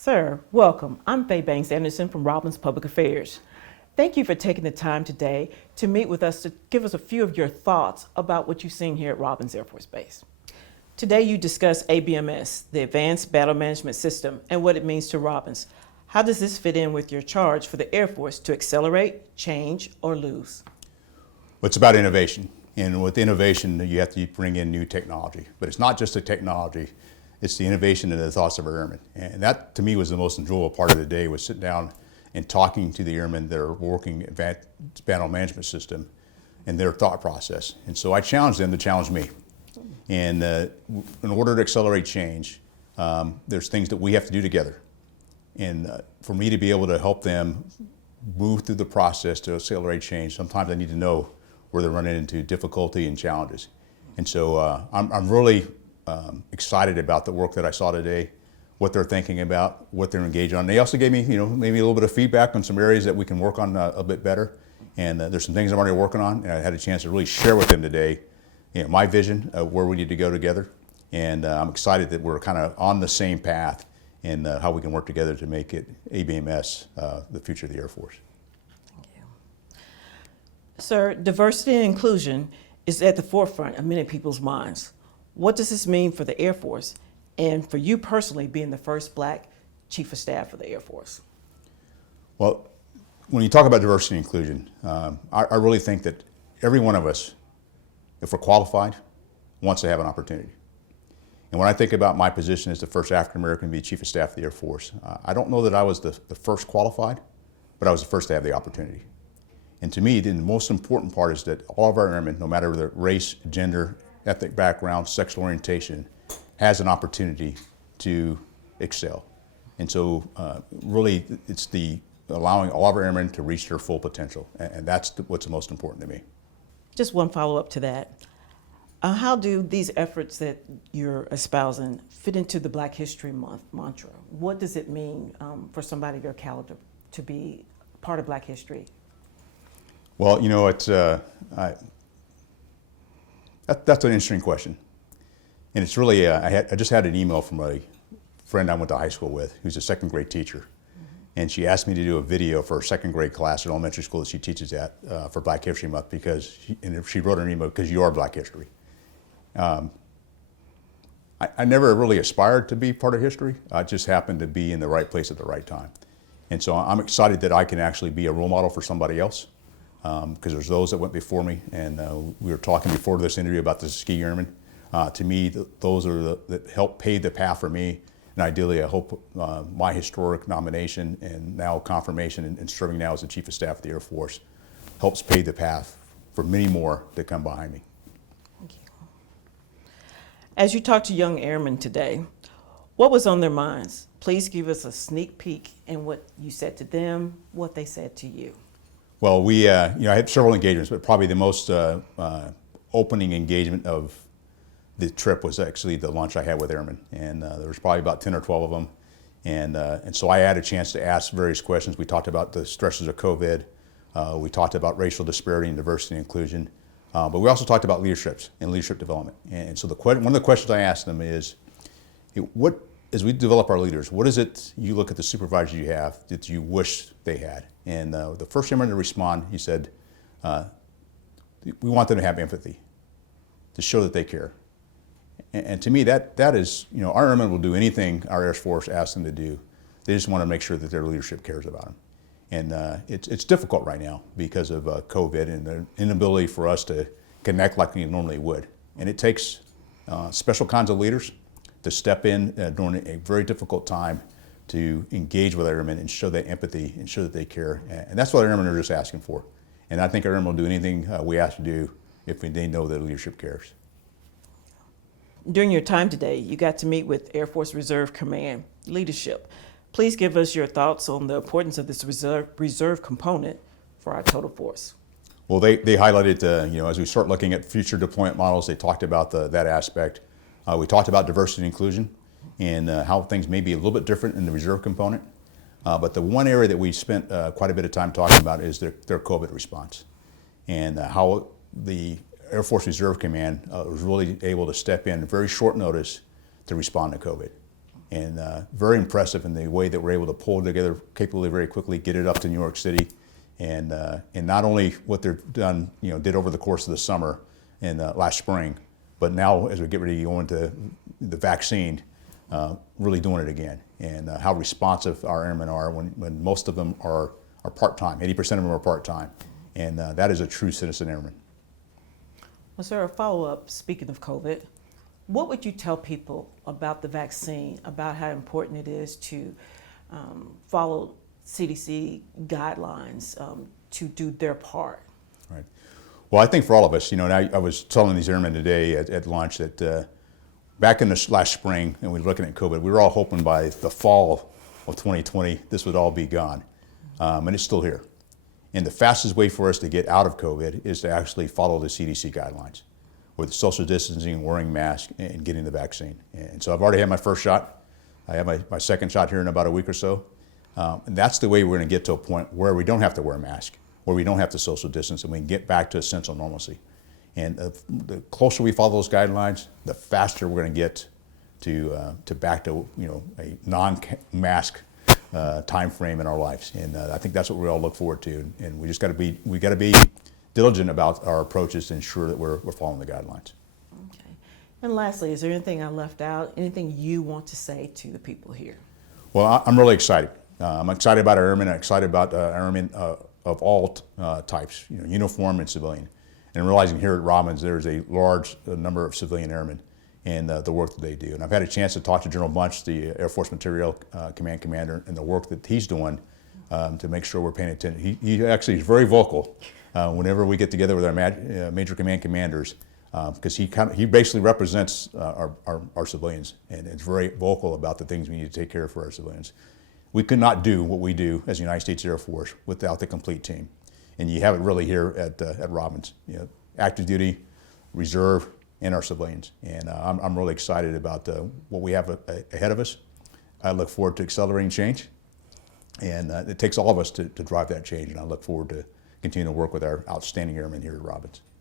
Sir, welcome. I'm Faye Banks-Anderson from Robbins Public Affairs. Thank you for taking the time today to meet with us to give us a few of your thoughts about what you've seen here at Robbins Air Force Base. Today you discuss ABMS, the Advanced Battle Management System, and what it means to Robbins. How does this fit in with your charge for the Air Force to accelerate, change, or lose? Well, it's about innovation. And with innovation, you have to bring in new technology. But it's not just the technology, it's the innovation and the thoughts of our airmen. And that, to me, was the most enjoyable part of the day, was sitting down and talking to the airmen that are working Advanced Battle Management System and their thought process. And so I challenged them to challenge me. And in order to accelerate change, there's things that we have to do together. And for me to be able to help them move through the process to accelerate change, sometimes I need to know where they're running into difficulty and challenges. And so I'm really excited about the work that I saw today, what they're thinking about, what they're engaged on. They also gave me, maybe a little bit of feedback on some areas that we can work on a bit better. And there's some things I'm already working on, and I had a chance to really share with them today, my vision of where we need to go together. And I'm excited that we're kind of on the same path in how we can work together to make it ABMS the future of the Air Force. Thank you. Sir, diversity and inclusion is at the forefront of many people's minds. What does this mean for the Air Force and for you personally being the first Black Chief of Staff for the Air Force? Well, when you talk about diversity and inclusion, I really think that every one of us, if we're qualified, wants to have an opportunity. And when I think about my position as the first African American to be Chief of Staff of the Air Force, I don't know that I was the first qualified, but I was the first to have the opportunity. And to me, the most important part is that all of our airmen, no matter their race, gender, ethnic background, sexual orientation, has an opportunity to excel. And so really it's allowing all of our airmen to reach their full potential. And that's what's most important to me. Just one follow-up to that. How do these efforts that you're espousing fit into the Black History Month mantra? What does it mean for somebody of your caliber to be part of Black history? Well, it's that's an interesting question, and it's really I just had an email from a friend I went to high school with, who's a second grade teacher, and she asked me to do a video for her second grade class at elementary school that she teaches at for Black History Month because she wrote an email because you are Black history. I never really aspired to be part of history. I just happened to be in the right place at the right time, and so I'm excited that I can actually be a role model for somebody else. Because there's those that went before me, and we were talking before this interview about the ski airmen. To me, those are that help pave the path for me, and ideally I hope my historic nomination and now confirmation and serving now as the Chief of Staff of the Air Force helps pave the path for many more that come behind me. Thank you. As you talk to young airmen today, what was on their minds? Please give us a sneak peek in what you said to them, what they said to you. Well, we, I had several engagements, but probably the most opening engagement of the trip was actually the lunch I had with airmen, and there was probably about 10 or 12 of them, and so I had a chance to ask various questions. We talked about the stresses of COVID, we talked about racial disparity and diversity and inclusion, but we also talked about leadership and leadership development. And so one of the questions I asked them is, as we develop our leaders, what is it you look at the supervisors you have that you wish they had? And the first airman to respond, he said, we want them to have empathy, to show that they care. And to me, that is, our airmen will do anything our Air Force asks them to do. They just want to make sure that their leadership cares about them. And it's difficult right now because of COVID and the inability for us to connect like we normally would. And it takes special kinds of leaders to step in during a very difficult time to engage with our airmen and show that empathy and show that they care. And that's what our airmen are just asking for. And I think our airmen will do anything we ask to do if they know that leadership cares. During your time today, you got to meet with Air Force Reserve Command leadership. Please give us your thoughts on the importance of this reserve component for our total force. Well, they highlighted, as we start looking at future deployment models, they talked about that aspect. We talked about diversity and inclusion and how things may be a little bit different in the reserve component. But the one area that we spent quite a bit of time talking about is their COVID response and how the Air Force Reserve Command was really able to step in very short notice to respond to COVID. And very impressive in the way that we're able to pull together capability very quickly, get it up to New York City, and not only what they're done, did over the course of the summer and last spring, but now as we get ready to go into the vaccine, really doing it again. And how responsive our airmen are when most of them are part-time, 80% of them are part-time. And that is a true citizen airman. Well, sir, a follow-up, speaking of COVID, what would you tell people about the vaccine, about how important it is to follow CDC guidelines to do their part? Right. Well, I think for all of us, and I was telling these airmen today at lunch that back in the last spring, and we were looking at COVID, we were all hoping by the fall of 2020, this would all be gone. And it's still here. And the fastest way for us to get out of COVID is to actually follow the CDC guidelines with social distancing, wearing masks, and getting the vaccine. And so I've already had my first shot. I have my second shot here in about a week or so. And that's the way we're going to get to a point where we don't have to wear a mask, where we don't have to social distance, and we can get back to a sense of normalcy. And the closer we follow those guidelines, the faster we're going to get to back to a non-mask time frame in our lives. And I think that's what we all look forward to. And we just got to be diligent about our approaches to ensure that we're following the guidelines. Okay. And lastly, is there anything I left out? Anything you want to say to the people here? Well, I'm really excited. I'm excited about our airmen. I'm excited about airmen of all types, uniform and civilian. And realizing here at Robins, there's a large number of civilian airmen and the work that they do. And I've had a chance to talk to General Bunch, the Air Force Materiel Command Commander, and the work that he's doing to make sure we're paying attention. He actually is very vocal whenever we get together with our major command commanders, because he basically represents our civilians, and is very vocal about the things we need to take care of for our civilians. We could not do what we do as the United States Air Force without the complete team. And you have it really here at Robins, active duty, reserve, and our civilians. And I'm really excited about what we have ahead of us. I look forward to accelerating change. And it takes all of us to drive that change. And I look forward to continuing to work with our outstanding airmen here at Robins.